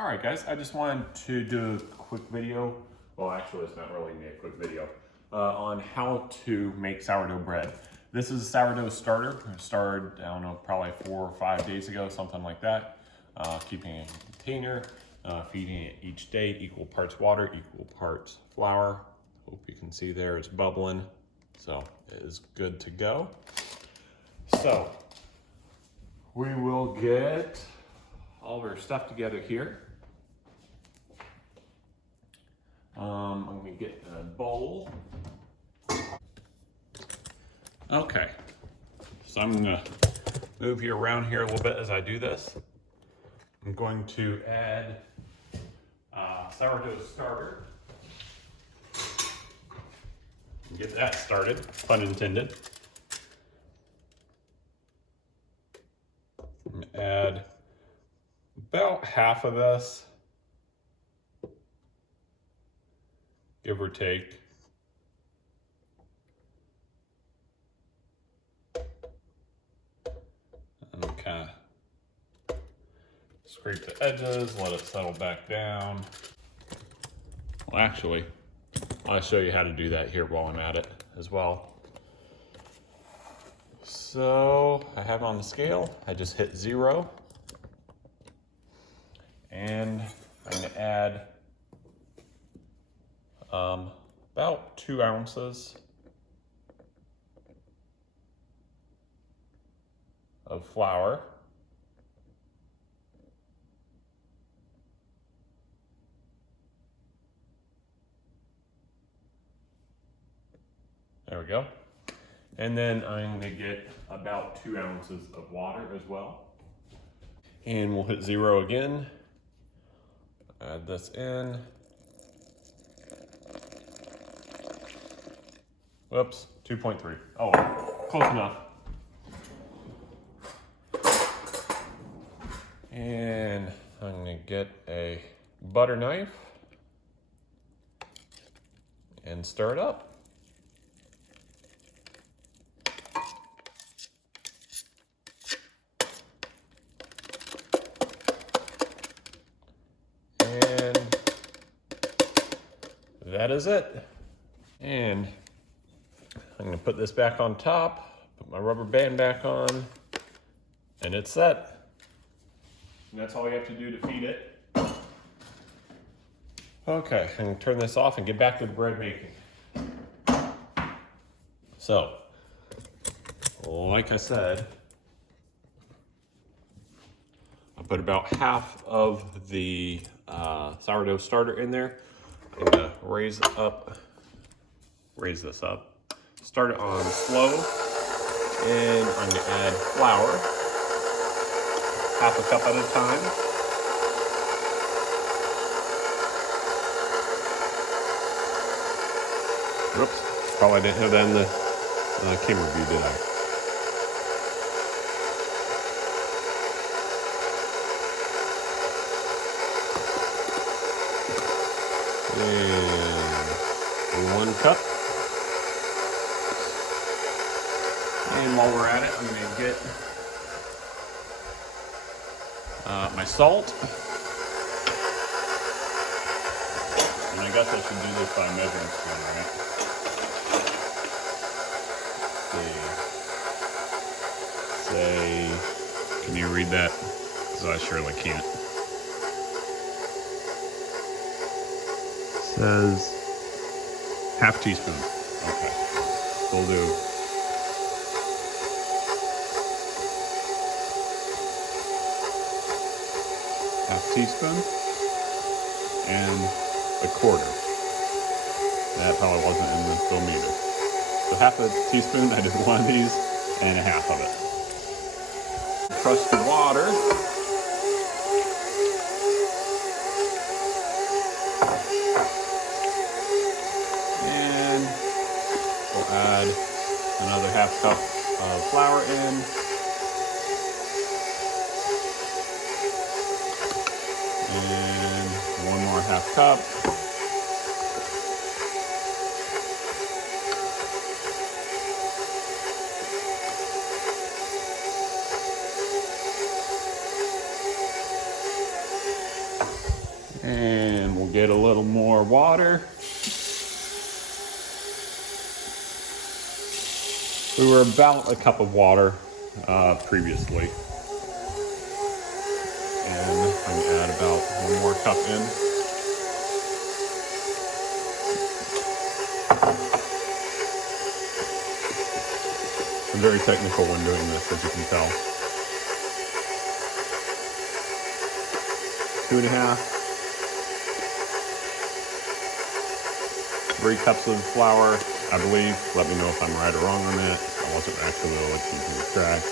All right, guys, I just wanted to do a quick video. Well, actually, it's not really a quick video on how to make sourdough bread. This is a sourdough starter. I started, I don't know, probably 4 or 5 days ago, something like that. Keeping it in a container, feeding it each day, equal parts water, equal parts flour. Hope you can see there it's bubbling. So it is good to go. So we will get all of our stuff together here. I'm gonna get a bowl. Okay, so I'm gonna move you around here a little bit as I do this. I'm going to add sourdough starter. Get that started, pun intended. I'm gonna add about half of this, give or take. And kind of scrape the edges, let it settle back down. Well, actually, I'll show you how to do that here while I'm at it as well. So I have on the scale, I just hit 0. And I'm gonna add about 2 ounces of flour. There we go. And then I'm gonna get about 2 ounces of water as well. And we'll hit 0 again. Add this in. Whoops, 2.3. Oh, close enough. And I'm gonna get a butter knife and stir it up. And that is it. And I'm gonna put this back on top, put my rubber band back on, and it's set. And that's all you have to do to feed it. Okay, I'm gonna turn this off and get back to the bread making. So, like I said, I put about half of the sourdough starter in there. I'm gonna raise this up, start it on slow, and I'm gonna add flour, half a cup at a time. Whoops, probably didn't have that in the camera view, did I? And 1 cup. And while we're at it, I'm going to get my salt. And I guess I should do this by measuring spoon, right? Let's see. Can you read that? Because I surely can't. Says half teaspoon. Okay, we'll do half teaspoon and a quarter. That probably wasn't in the film either. So half a teaspoon, I did 1 of these and a half of it. Crush the water. Add another half cup of flour in. And 1 more half cup. And we'll get a little more water. We were about a cup of water previously. And I'm gonna add about 1 more cup in. I'm very technical when doing this, as you can tell. 2.5. 3 cups of flour, I believe. Let me know if I'm right or wrong on that. I wasn't actually really keeping track.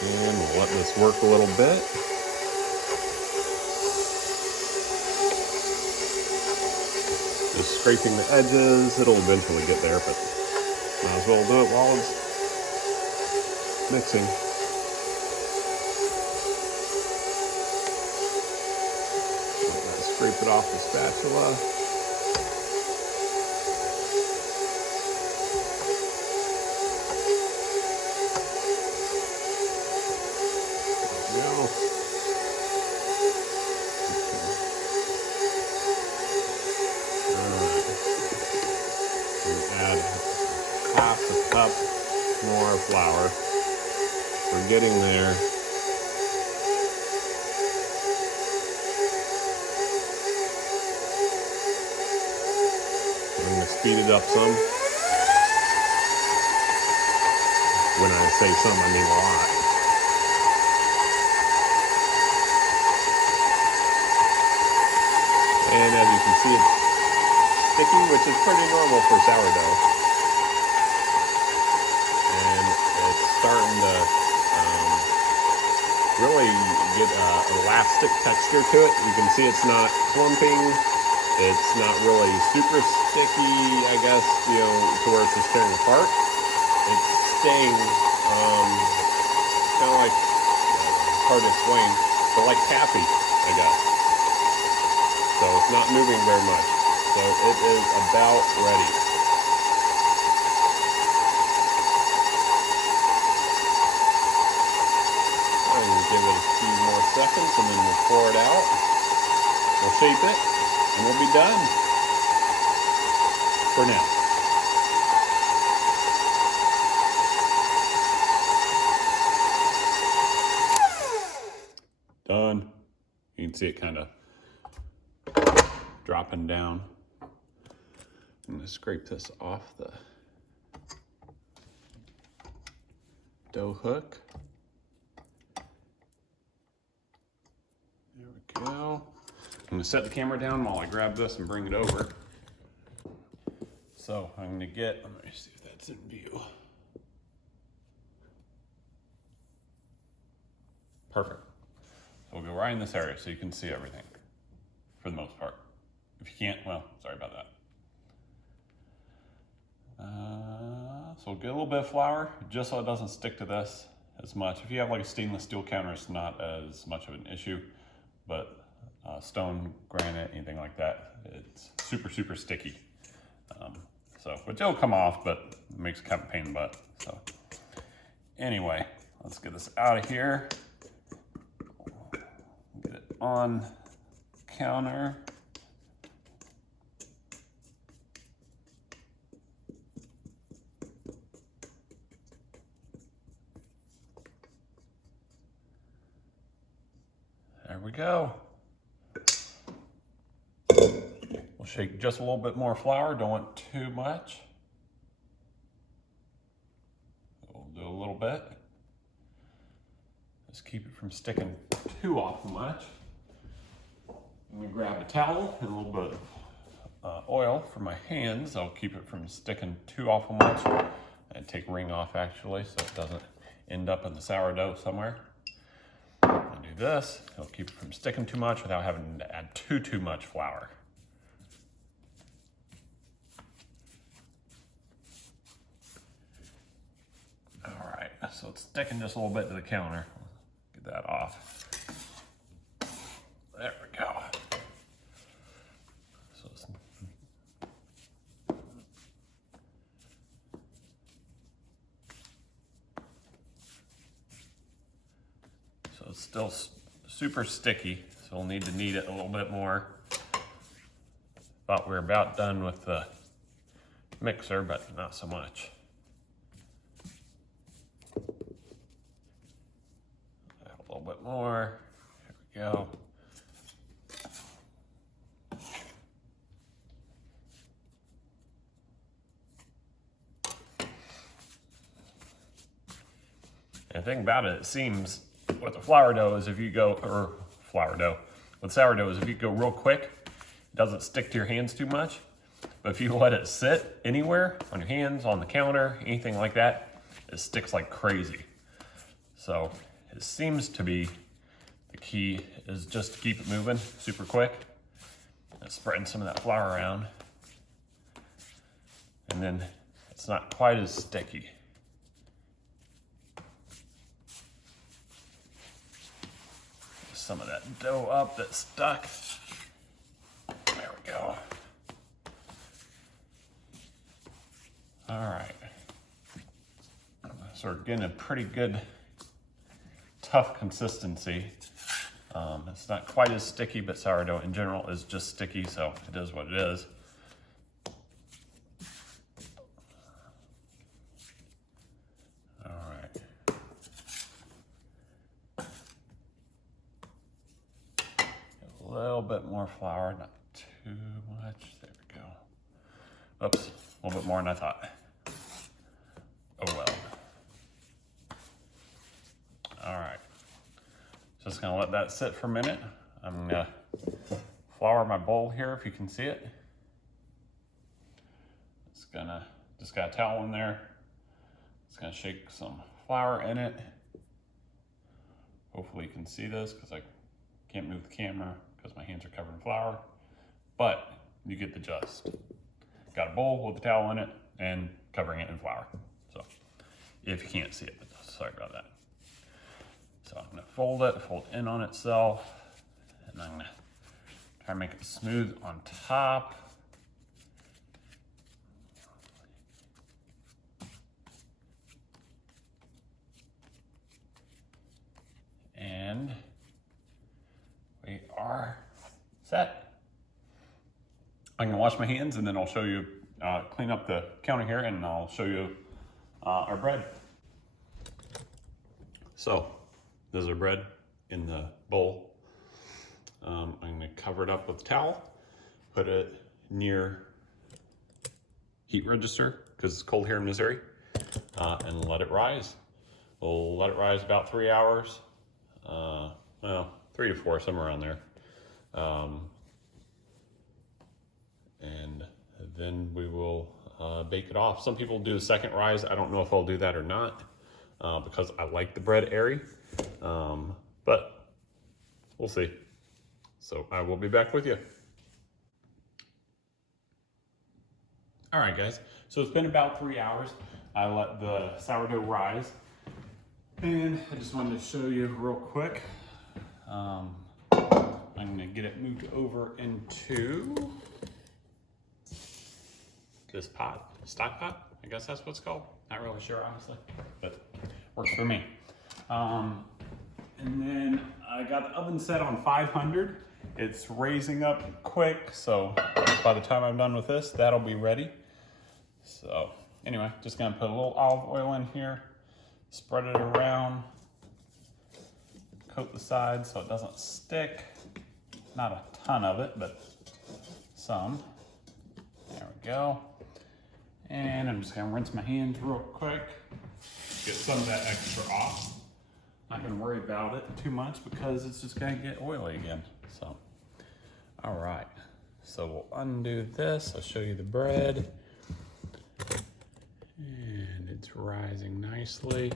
And we'll let this work a little bit. Just scraping the edges. It'll eventually get there, but might as well do it while it's mixing. Scrape it off the spatula. Add half a cup more flour. We're getting there. I'm going to speed it up some. When I say some, I mean a lot. And as you can see, it's sticky, which is pretty normal for sourdough. And it's starting to really get an elastic texture to it. You can see it's not clumping. It's not really super sticky, I guess, to where it's just tearing apart. It's staying kind of like, hard to explain, but like taffy, I guess. So it's not moving very much. So it is about ready. And give it a few more seconds and then we'll pour it out. We'll shape it and we'll be done for now. Done. You can see it kind of dropping down. I'm going to scrape this off the dough hook. There we go. I'm going to set the camera down while I grab this and bring it over. So I'm going to get, let me see if that's in view. Perfect. So we'll go right in this area so you can see everything for the most part. If you can't, well, sorry about that. So we'll get a little bit of flour just so it doesn't stick to this as much. If you have like a stainless steel counter, it's not as much of an issue, but stone, granite, anything like that, it's super, super sticky. Which it'll come off, but it makes kind of a pain in the butt. So anyway, let's get this out of here. Get it on the counter. There we go. We'll shake just a little bit more flour, don't want too much. We'll do a little bit. Just keep it from sticking too awful much. I'm gonna grab a towel and a little bit of oil for my hands. I'll keep it from sticking too awful much. And take a ring off actually so it doesn't end up in the sourdough somewhere. And do this, it'll keep it from sticking too much without having to add too much flour. All right, so it's sticking just a little bit to the counter. Get that off. There we go. So it's So it's still super sticky, so we'll need to knead it a little bit more. Thought we were about done with the mixer, but not so much. A little bit more. There we go. And the thing about it, it seems with the flour dough is if you go, or flour dough, with sourdough is if you go real quick, it doesn't stick to your hands too much. But if you let it sit anywhere, on your hands, on the counter, anything like that, it sticks like crazy. So it seems to be the key is just to keep it moving super quick and spreading some of that flour around. And then it's not quite as sticky. Some of that dough up that's stuck. There we go. All right. So we're getting a pretty good, tough consistency. It's not quite as sticky, but sourdough in general is just sticky, so it is what it is. A little bit more flour, not too much. There we go. Oops, a little bit more than I thought. Oh well. All right, just gonna let that sit for a minute. I'm gonna flour my bowl here, if you can see it. Just got a towel in there. It's gonna shake some flour in it. Hopefully you can see this because I can't move the camera because my hands are covered in flour, but you get the gist. Got a bowl with a towel in it and covering it in flour. So if you can't see it, sorry about that. So I'm gonna fold in on itself, and I'm gonna try and make it smooth on top. And we are set. I'm gonna wash my hands and then I'll show you, clean up the counter here, and I'll show you our bread. So this is our bread in the bowl. I'm gonna cover it up with a towel, put it near heat register because it's cold here in Missouri, and let it rise. We'll let it rise about 3 hours. Well, 3 to 4, somewhere around there. And then we will bake it off. Some people do a second rise. I don't know if I'll do that or not, because I like the bread airy, but we'll see. So I will be back with you. All right, guys. So it's been about 3 hours. I let the sourdough rise, and I just wanted to show you real quick. I'm gonna get it moved over into this pot, stock pot, I guess that's what it's called. Not really sure, honestly, but works for me. And then I got the oven set on 500. It's raising up quick, so by the time I'm done with this, that'll be ready. So anyway, just gonna put a little olive oil in here, spread it around, coat the sides so it doesn't stick. Not a ton of it, but some. There we go. And I'm just gonna rinse my hands real quick, get some of that extra off. Not gonna worry about it too much because it's just gonna get oily again. So, all right. So we'll undo this. I'll show you the bread. And it's rising nicely.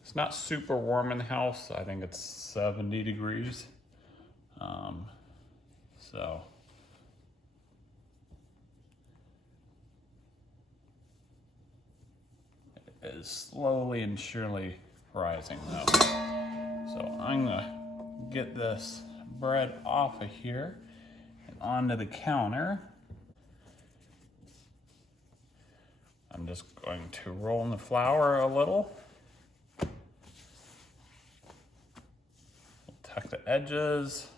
It's not super warm in the house. I think it's 70 degrees. So it is slowly and surely rising though. So I'm gonna get this bread off of here and onto the counter. I'm just going to roll in the flour a little. tuck the edges.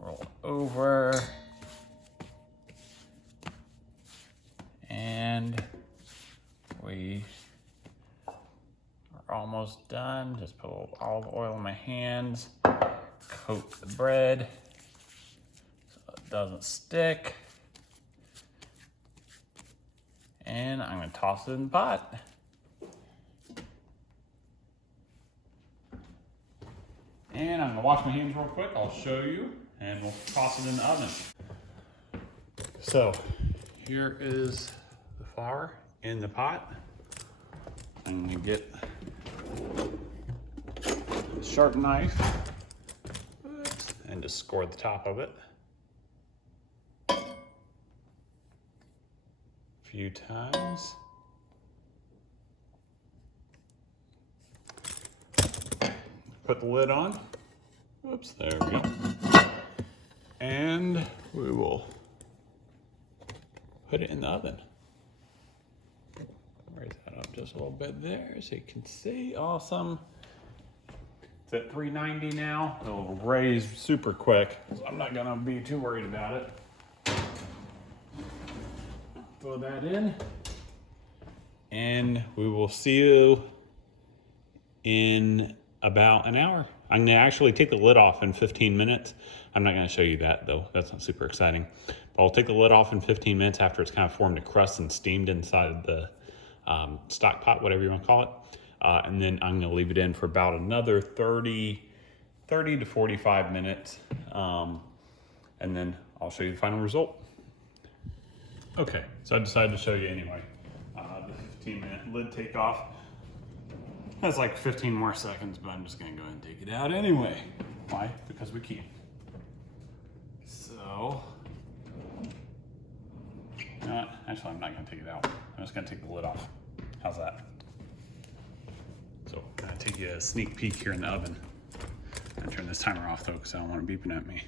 Roll over. And we are almost done. Just put a little olive oil in my hands. Coat the bread so it doesn't stick. And I'm gonna toss it in the pot. And I'm gonna wash my hands real quick. I'll show you, and we'll toss it in the oven. So here is the flour in the pot. I'm gonna get a sharp knife and just score the top of it a few times. Put the lid on. Oops, there we go. And we will put it in the oven. Raise that up just a little bit there so you can see. Awesome. It's at 390 now. It'll raise super quick, so I'm not gonna be too worried about it. Throw that in. And we will see you in about an hour. I'm gonna actually take the lid off in 15 minutes. I'm not gonna show you that though, that's not super exciting. But I'll take the lid off in 15 minutes after it's kind of formed a crust and steamed inside of the stock pot, whatever you wanna call it. And then I'm gonna leave it in for about another 30 to 45 minutes. And then I'll show you the final result. Okay, so I decided to show you anyway. The 15-minute lid takeoff. That's like 15 more seconds, but I'm just gonna go ahead and take it out anyway. Why? Because we can. So, you know what? Actually, I'm not gonna take it out. I'm just gonna take the lid off. How's that? So, I'm gonna take you a sneak peek here in the oven. I'm gonna turn this timer off though, because I don't want it beeping at me.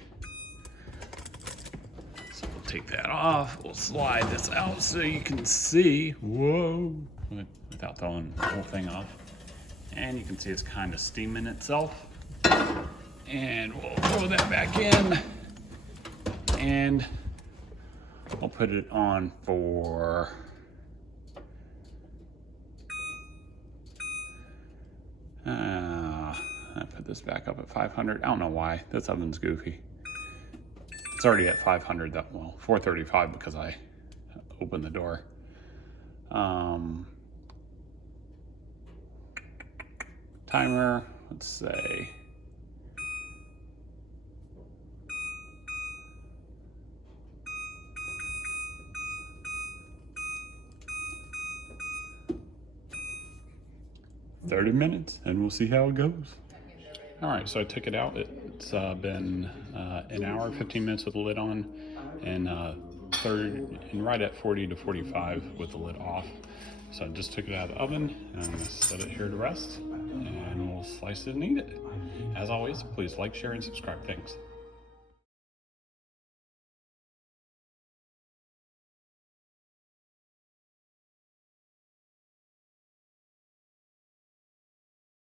So we'll take that off. We'll slide this out so you can see. Whoa! Without throwing the whole thing off. And you can see it's kind of steaming itself. And we'll throw that back in. And we'll put it on for I put this back up at 500. I don't know why. This oven's goofy. It's already at 500. Well, 435 because I opened the door. Timer, let's say. $30 minutes, and we'll see how it goes. All right, so I took it out. It's been an hour, 15 minutes with the lid on, and right at 40 to 45 with the lid off. So I just took it out of the oven, and I'm gonna set it here to rest, and we'll slice it and eat it. As always, please like, share, and subscribe. Thanks.